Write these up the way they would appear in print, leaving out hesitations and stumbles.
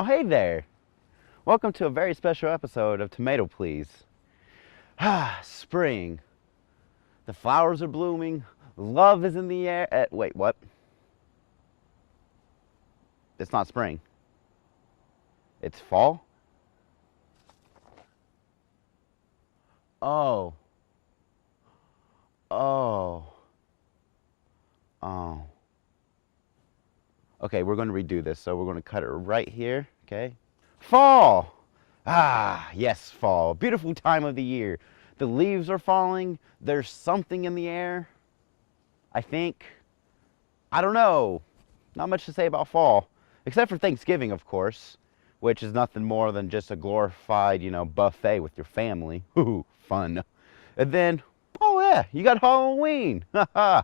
Oh, hey there. Welcome to a very special episode of Tometa Please. Spring. The flowers are blooming. Love is in the air. Wait, what? It's not spring. It's fall? Oh. Oh. Oh. Okay, we're going to redo this, so we're going to cut it right here, okay? Fall! Ah, yes, fall. Beautiful time of the year. The leaves are falling. There's something in the air. I think. I don't know. Not much to say about fall. Except for Thanksgiving, of course. Which is nothing more than just a glorified, buffet with your family. Ooh, fun. And then, oh yeah, you got Halloween. Haha.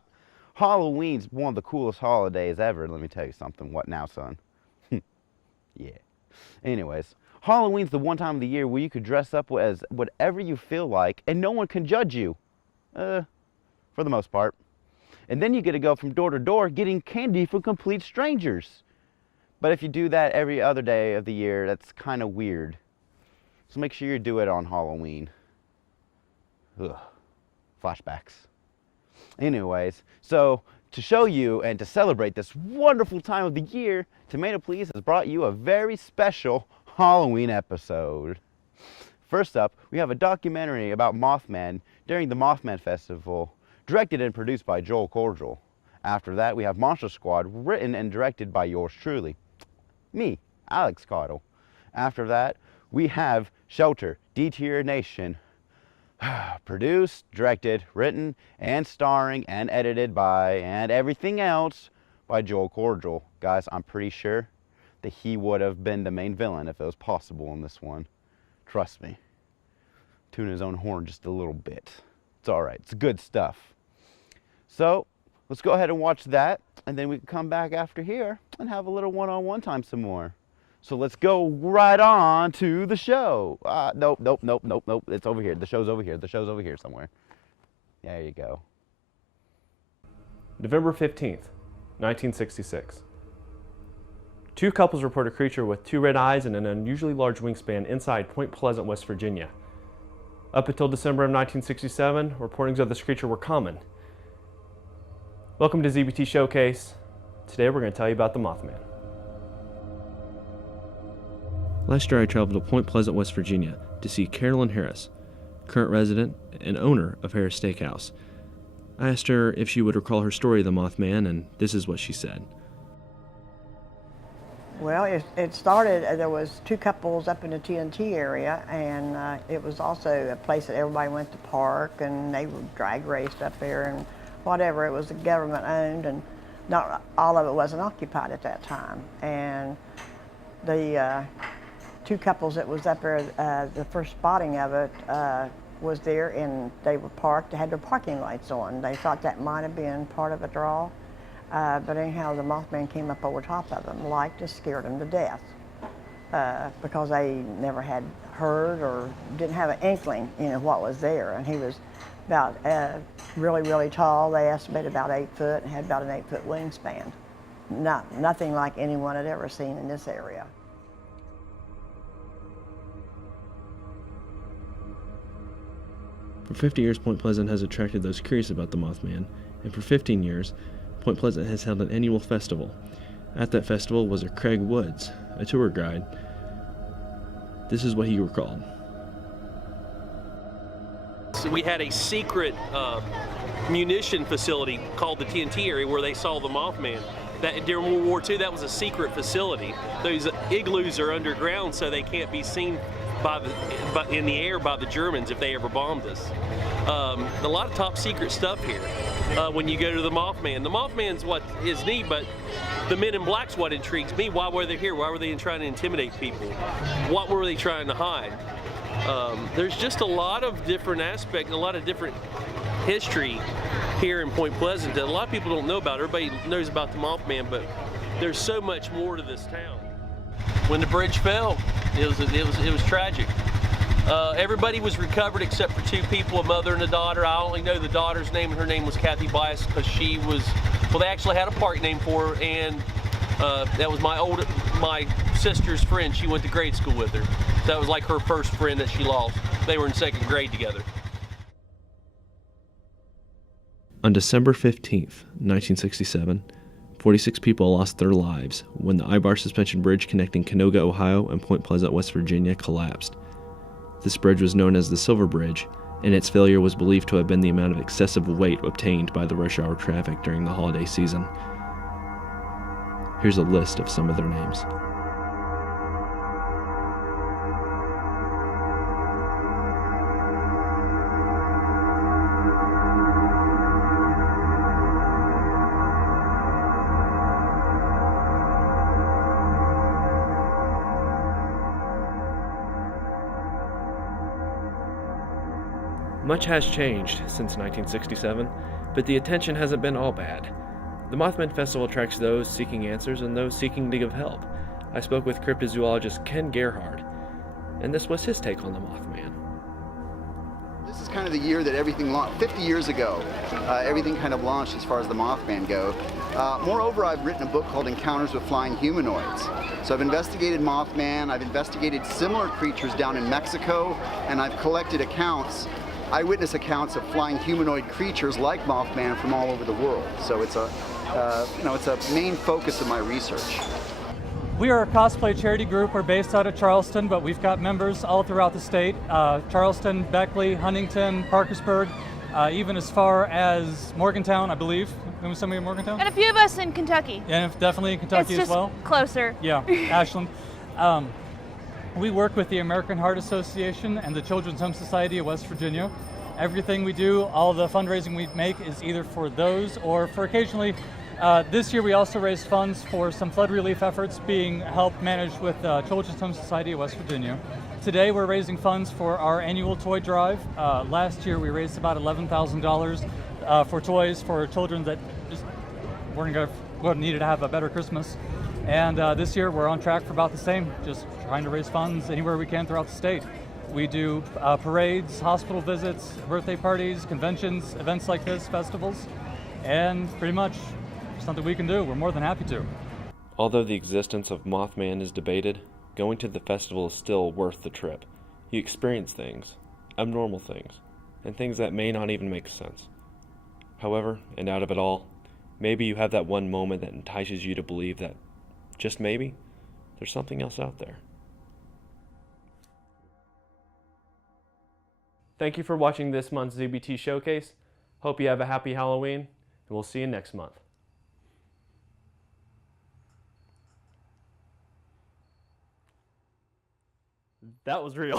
Halloween's one of the coolest holidays ever. Let me tell you something. What now, son? Yeah. Anyways, Halloween's the one time of the year where you could dress up as whatever you feel like and no one can judge you. For the most part. And then you get to go from door to door getting candy from complete strangers. But if you do that every other day of the year, that's kind of weird. So make sure you do it on Halloween. Ugh. Flashbacks. Anyways, so to show you and to celebrate this wonderful time of the year, Tometa Please has brought you a very special Halloween episode. First up, we have a documentary about Mothman during the Mothman Festival, directed and produced by Joel Cordial. After that, we have Monster Squad, written and directed by yours truly, me, Alex Cottle. After that, we have Shelter, Deterioration, produced, directed, written, and starring, and edited by, and everything else by Joel Cordial. Guys, I'm pretty sure that he would have been the main villain if it was possible in this one. Trust me. Tune his own horn just a little bit. It's alright, it's good stuff. So, let's go ahead and watch that, and then we can come back after here and have a little one-on-one time some more. So let's go right on to the show. Nope. It's over here. The show's over here. The show's over here somewhere. There you go. November 15th, 1966. Two couples report a creature with two red eyes and an unusually large wingspan inside Point Pleasant, West Virginia. Up until December of 1967, reportings of this creature were common. Welcome to ZBT Showcase. Today we're going to tell you about the Mothman. Last year I traveled to Point Pleasant, West Virginia to see Carolyn Harris, current resident and owner of Harris Steakhouse. I asked her if she would recall her story of the Mothman, and this is what she said. Well, it started, there was two couples up in the TNT area, and it was also a place that everybody went to park, and they would drag raced up there and whatever. It was government owned, and not all of it wasn't occupied at that time. And the two couples that was up there, the first spotting of it was there, and they were parked. They had their parking lights on. They thought that might have been part of a draw, but anyhow, the Mothman came up over top of them, like to scared them to death, because they never had heard or didn't have an inkling, what was there. And he was about really tall. They estimated about 8 foot and had about an 8 foot wingspan. Nothing like anyone had ever seen in this area. For 50 years, Point Pleasant has attracted those curious about the Mothman, and for 15 years, Point Pleasant has held an annual festival. At that festival was a Craig Woods, a tour guide. This is what he recalled. So we had a secret munition facility called the TNT area where they saw the Mothman. That during World War II, that was a secret facility. Those igloos are underground, so they can't be seen in the air by the Germans if they ever bombed us. A lot of top secret stuff here. When you go to the Mothman's what is neat, but the Men in Black's what intrigues me. Why were they here? Why were they trying to intimidate people? What were they trying to hide? There's just a lot of different aspects, a lot of different history here in Point Pleasant that a lot of people don't know about. Everybody knows about the Mothman, but there's so much more to this town. When the bridge fell, it was tragic. Everybody was recovered except for two people, a mother and a daughter. I only know the daughter's name, and her name was Kathy Bias, because she was, well, they actually had a park name for her, and That was my sister's friend. She went to grade school with her. So that was like her first friend that she lost. They were in 2nd grade together. On December 15th, 1967, 46 people lost their lives when the I-bar suspension bridge connecting Canoga, Ohio and Point Pleasant, West Virginia collapsed. This bridge was known as the Silver Bridge, and its failure was believed to have been the amount of excessive weight obtained by the rush hour traffic during the holiday season. Here's a list of some of their names. Much has changed since 1967, but the attention hasn't been all bad. The Mothman Festival attracts those seeking answers and those seeking to give help. I spoke with cryptozoologist Ken Gerhard, and this was his take on the Mothman. This is kind of the year that everything launched. 50 years ago, everything kind of launched as far as the Mothman go. Moreover, I've written a book called Encounters with Flying Humanoids. So I've investigated Mothman, I've investigated similar creatures down in Mexico, and I've collected eyewitness accounts of flying humanoid creatures like Mothman from all over the world. So it's a main focus of my research. We are a cosplay charity group. We're based out of Charleston, but we've got members all throughout the state. Charleston, Beckley, Huntington, Parkersburg, even as far as Morgantown, I believe. Maybe somebody in Morgantown? And a few of us in Kentucky. Yeah, definitely in Kentucky as well. Closer. Yeah, Ashland. We work with the American Heart Association and the Children's Home Society of West Virginia. Everything we do, all the fundraising we make is either for those or for occasionally. This year we also raised funds for some flood relief efforts being helped managed with Children's Home Society of West Virginia. Today we're raising funds for our annual toy drive. Last year we raised about $11,000 for toys for children that just needed to have a better Christmas. And this year we're on track for about the same, just trying to raise funds anywhere we can throughout the state. We do parades, hospital visits, birthday parties, conventions, events like this, festivals, and pretty much something we can do. We're more than happy to. Although the existence of Mothman is debated, going to the festival is still worth the trip. You experience things, abnormal things, and things that may not even make sense. However, and out of it all, maybe you have that one moment that entices you to believe that, just maybe, there's something else out there. Thank you for watching this month's ZBT Showcase. Hope you have a happy Halloween, and we'll see you next month. That was real.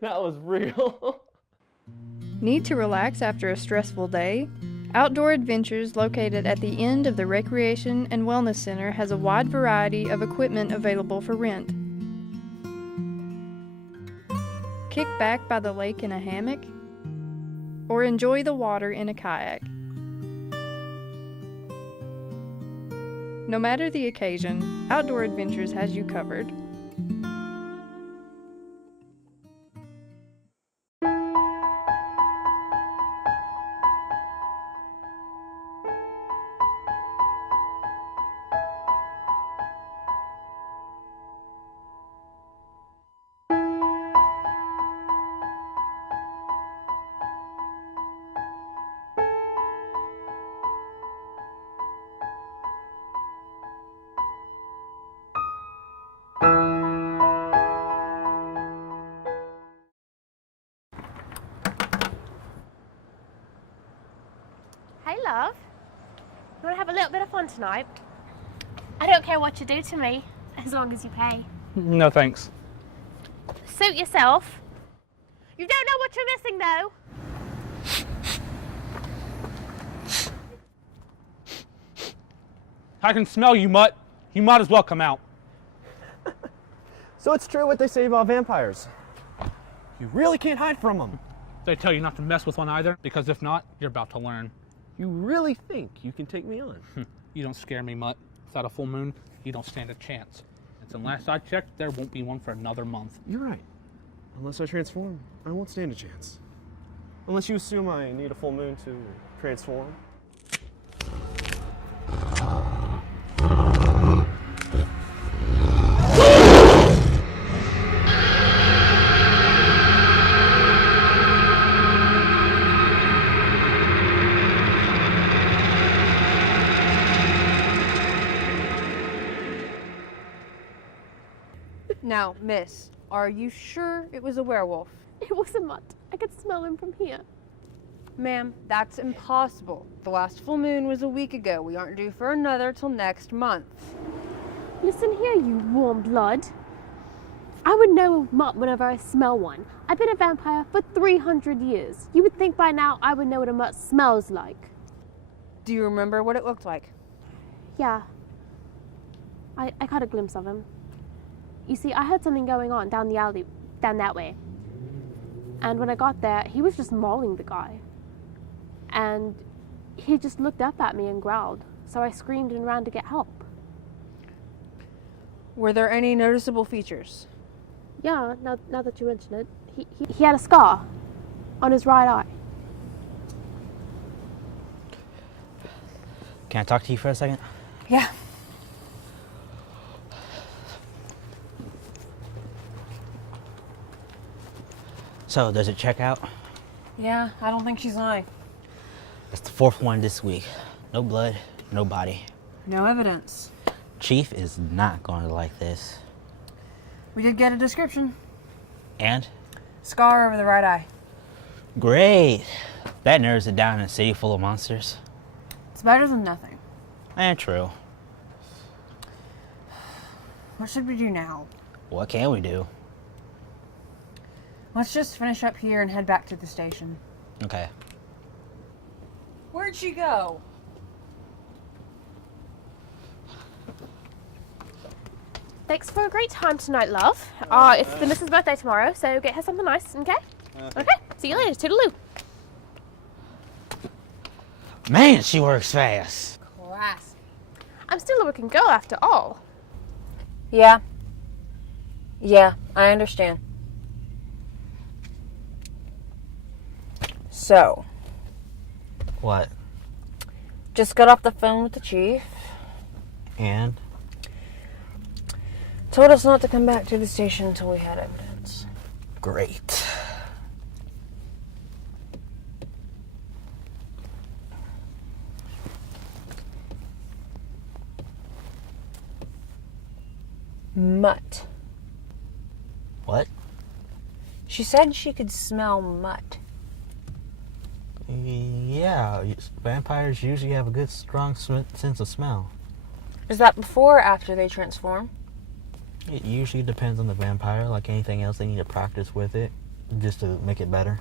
That was real. Need to relax after a stressful day? Outdoor Adventures, located at the end of the Recreation and Wellness Center, has a wide variety of equipment available for rent. Kick back by the lake in a hammock, or enjoy the water in a kayak. No matter the occasion, Outdoor Adventures has you covered. Hey, love. You want to have a little bit of fun tonight? I don't care what you do to me, as long as you pay. No thanks. Suit yourself. You don't know what you're missing, though. I can smell you, mutt. You might as well come out. So it's true what they say about vampires. You really can't hide from them. They tell you not to mess with one either, because if not, you're about to learn. You really think you can take me on? You don't scare me, mutt. Without a full moon, you don't stand a chance. And so last I checked, there won't be one for another month. You're right. Unless I transform, I won't stand a chance. Unless you assume I need a full moon to transform. Now, miss, are you sure it was a werewolf? It was a mutt. I could smell him from here. Ma'am, that's impossible. The last full moon was a week ago. We aren't due for another till next month. Listen here, you warm blood. I would know a mutt whenever I smell one. I've been a vampire for 300 years. You would think by now I would know what a mutt smells like. Do you remember what it looked like? Yeah. I caught a glimpse of him. You see, I heard something going on down the alley, down that way. And when I got there, he was just mauling the guy. And he just looked up at me and growled. So I screamed and ran to get help. Were there any noticeable features? Yeah, now that you mention it, he had a scar on his right eye. Can I talk to you for a second? Yeah. So, does it check out? Yeah, I don't think she's lying. It's the fourth one this week. No blood, no body. No evidence. Chief is not going to like this. We did get a description. And? Scar over the right eye. Great. That narrows it down in a city full of monsters. It's better than nothing. And true. What should we do now? What can we do? Let's just finish up here and head back to the station. Okay. Where'd she go? Thanks for a great time tonight, love. It's the missus' birthday tomorrow, so get her something nice, okay? Okay, see you later. Toodaloo. Man, she works fast. Class. I'm still a working girl after all. Yeah. Yeah, I understand. So. What? Just got off the phone with the chief. And? Told us not to come back to the station until we had evidence. Great. Mutt. What? She said she could smell mutt. Yeah, vampires usually have a good, strong sense of smell. Is that before or after they transform? It usually depends on the vampire. Like anything else, they need to practice with it just to make it better.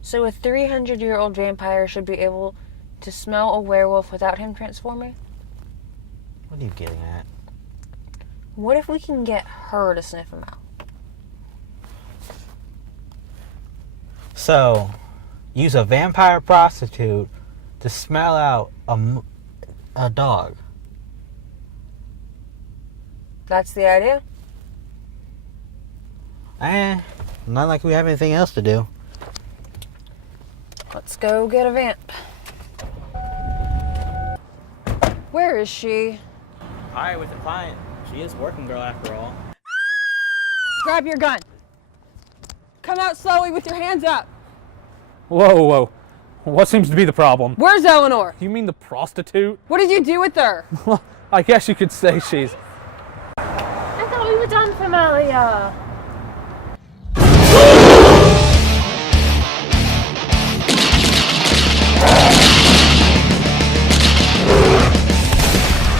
So a 300-year-old vampire should be able to smell a werewolf without him transforming? What are you getting at? What if we can get her to sniff him out? So, use a vampire prostitute to smell out a dog. That's the idea? Not like we have anything else to do. Let's go get a vamp. Where is she? Alright, with the client. She is working girl after all. Grab your gun. Come out slowly with your hands up. Whoa, whoa. What seems to be the problem? Where's Eleanor? You mean the prostitute? What did you do with her? Well, I guess you could say she's... I thought we were done from earlier.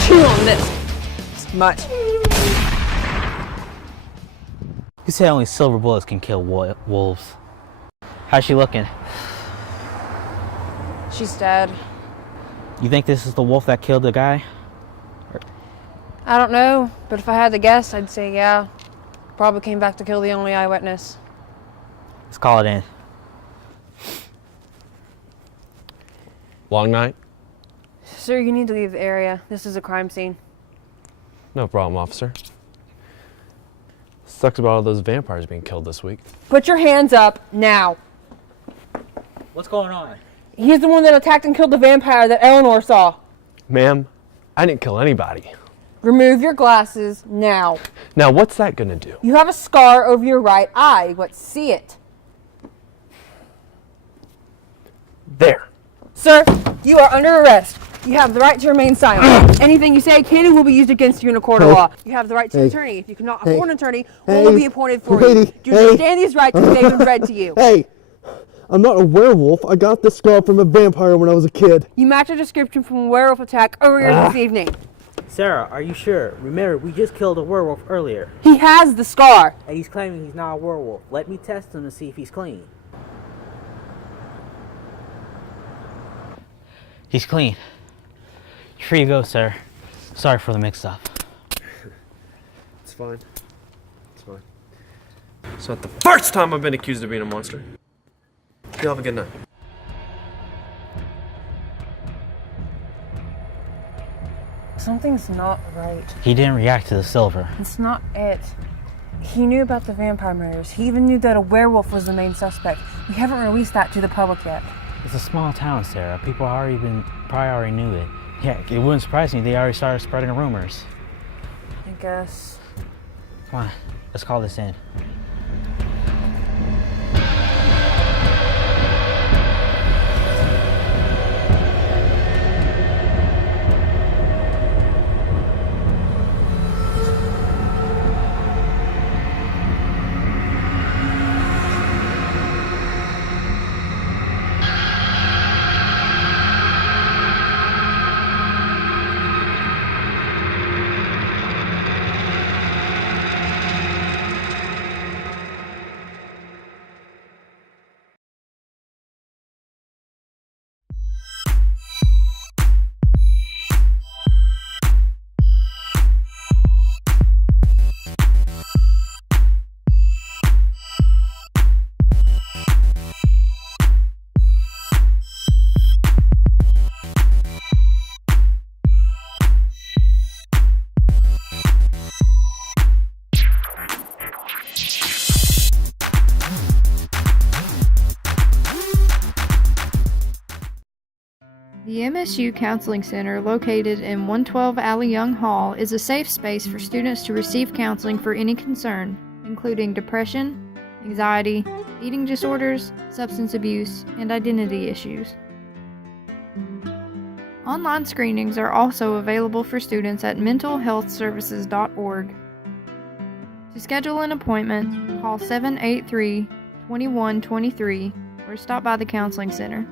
Chew on this. It's much. You said only silver bullets can kill wolves. How's she looking? She's dead. You think this is the wolf that killed the guy? I don't know, but if I had to guess, I'd say yeah. Probably came back to kill the only eyewitness. Let's call it in. Long night? Sir, you need to leave the area. This is a crime scene. No problem, officer. Sucks about all those vampires being killed this week. Put your hands up now. What's going on? He's the one that attacked and killed the vampire that Eleanor saw. Ma'am, I didn't kill anybody. Remove your glasses now. Now, what's that gonna do? You have a scar over your right eye. Let's see it. There. Sir, you are under arrest. You have the right to remain silent. Anything you say can and will be used against you in a court of law. You have the right to an attorney. If you cannot afford an attorney, one will be appointed for you. Do you understand these rights as they've been read to you? Hey, I'm not a werewolf. I got this scar from a vampire when I was a kid. You match a description from a werewolf attack earlier this evening. Sarah, are you sure? Remember, we just killed a werewolf earlier. He has the scar. And he's claiming he's not a werewolf. Let me test him to see if he's clean. He's clean. You're free to go, sir. Sorry for the mix-up. It's fine. It's fine. It's not the first time I've been accused of being a monster. You have a good night. Something's not right. He didn't react to the silver. It's not it. He knew about the vampire murders. He even knew that a werewolf was the main suspect. We haven't released that to the public yet. It's a small town, Sarah. People probably already knew it. Yeah, it wouldn't surprise me. They already started spreading rumors. I guess. Come on, let's call this in. The MSU Counseling Center, located in 112 Alley Young Hall, is a safe space for students to receive counseling for any concern, including depression, anxiety, eating disorders, substance abuse, and identity issues. Online screenings are also available for students at mentalhealthservices.org. To schedule an appointment, call 783-2123 or stop by the Counseling Center.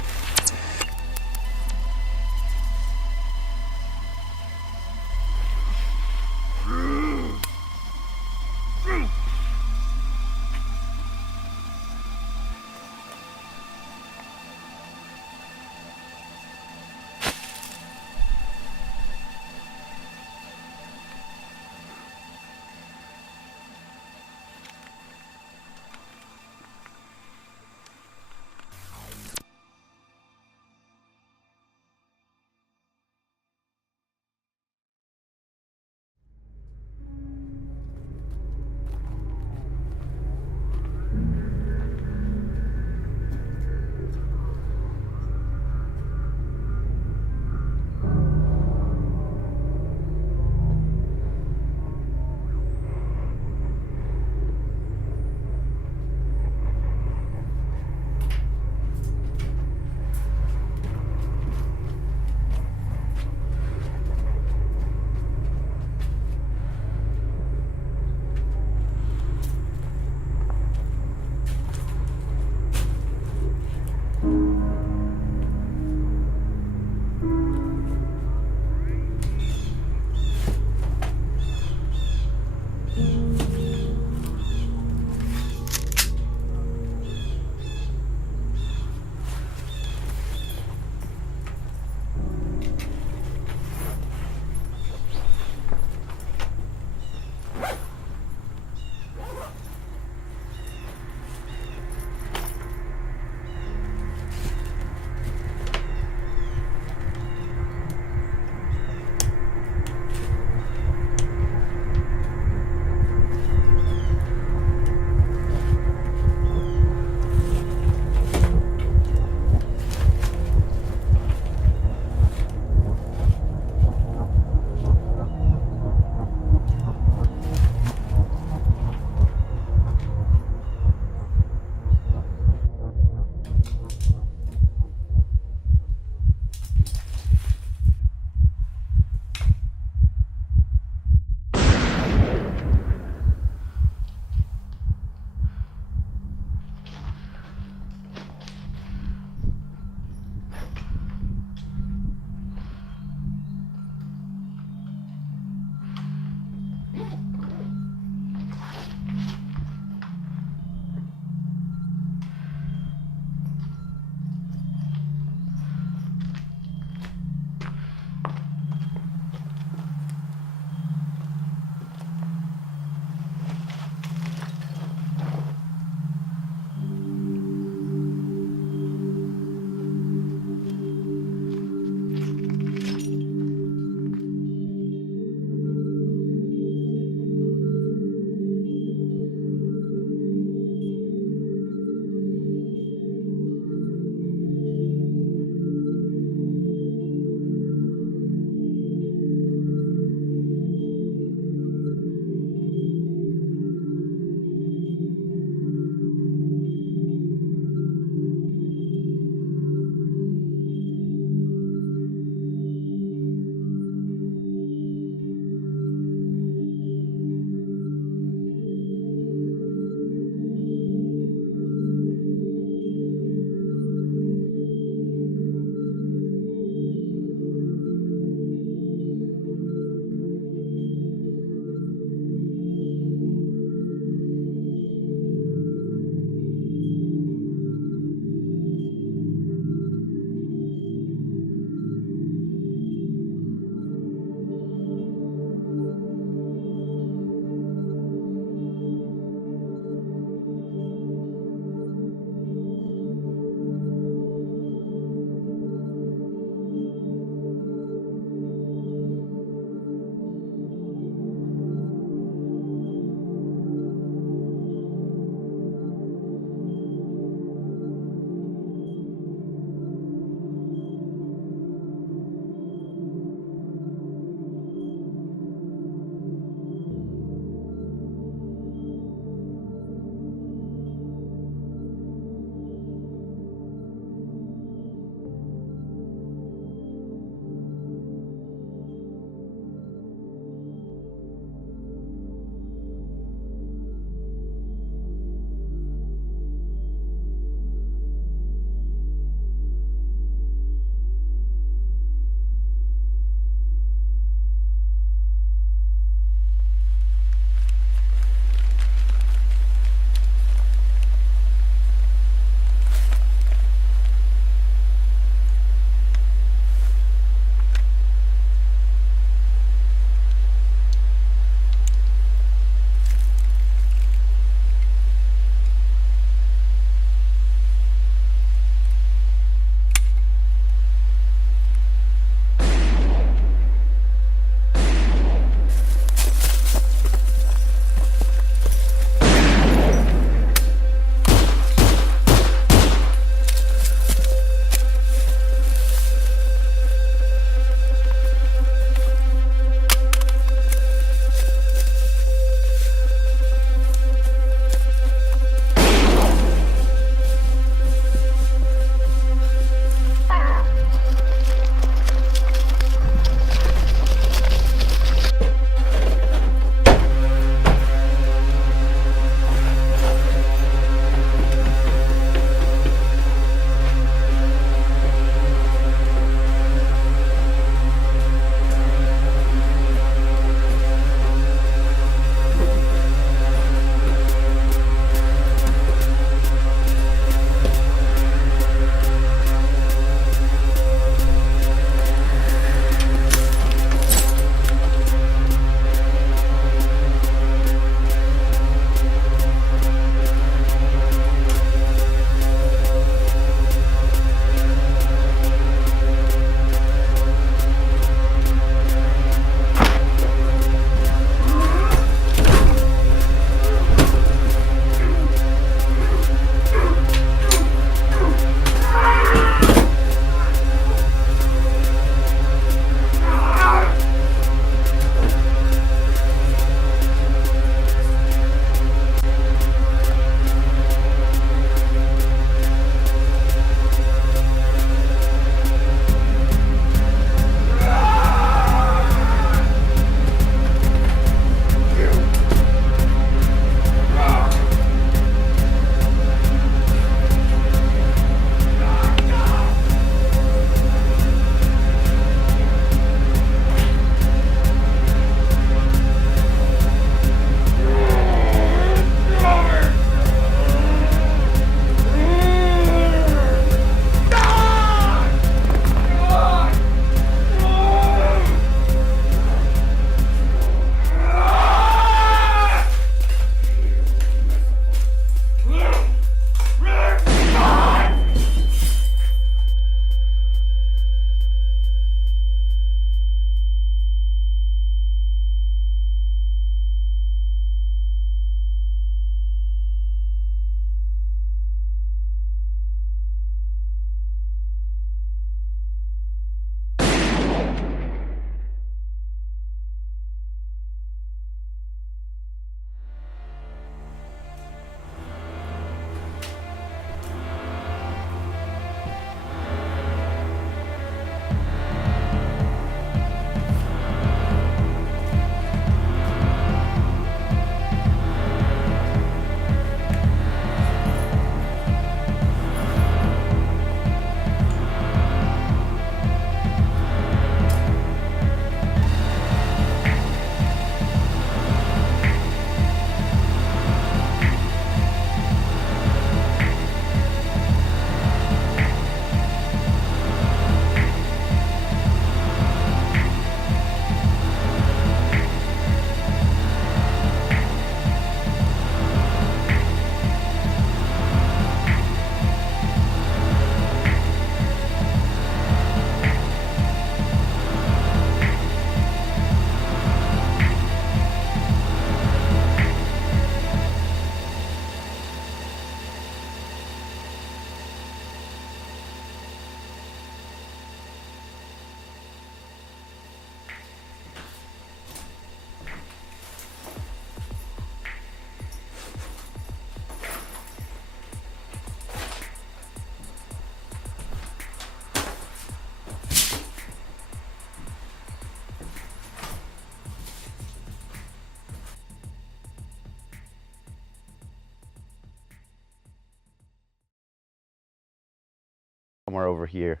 somewhere over here.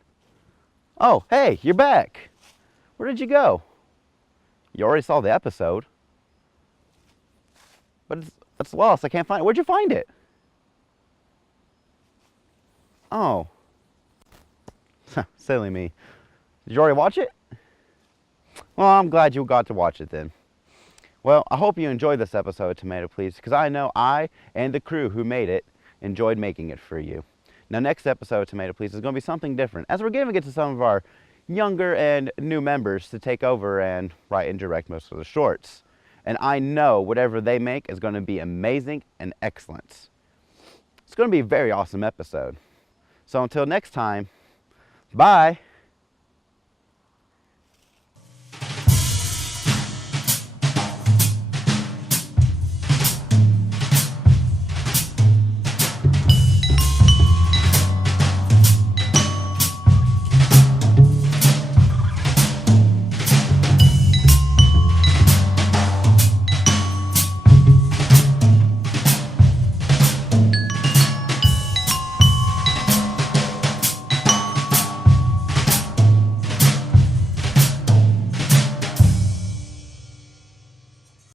Oh, hey, you're back. Where did you go? You already saw the episode. But it's lost. I can't find it. Where'd you find it? Oh. Silly me. Did you already watch it? Well, I'm glad you got to watch it then. Well, I hope you enjoyed this episode of Tometa Please, because I know I and the crew who made it enjoyed making it for you. Now, next episode of Tometa Please is going to be something different, as we're giving it to some of our younger and new members to take over and write and direct most of the shorts. And I know whatever they make is going to be amazing and excellent. It's going to be a very awesome episode. So until next time, bye.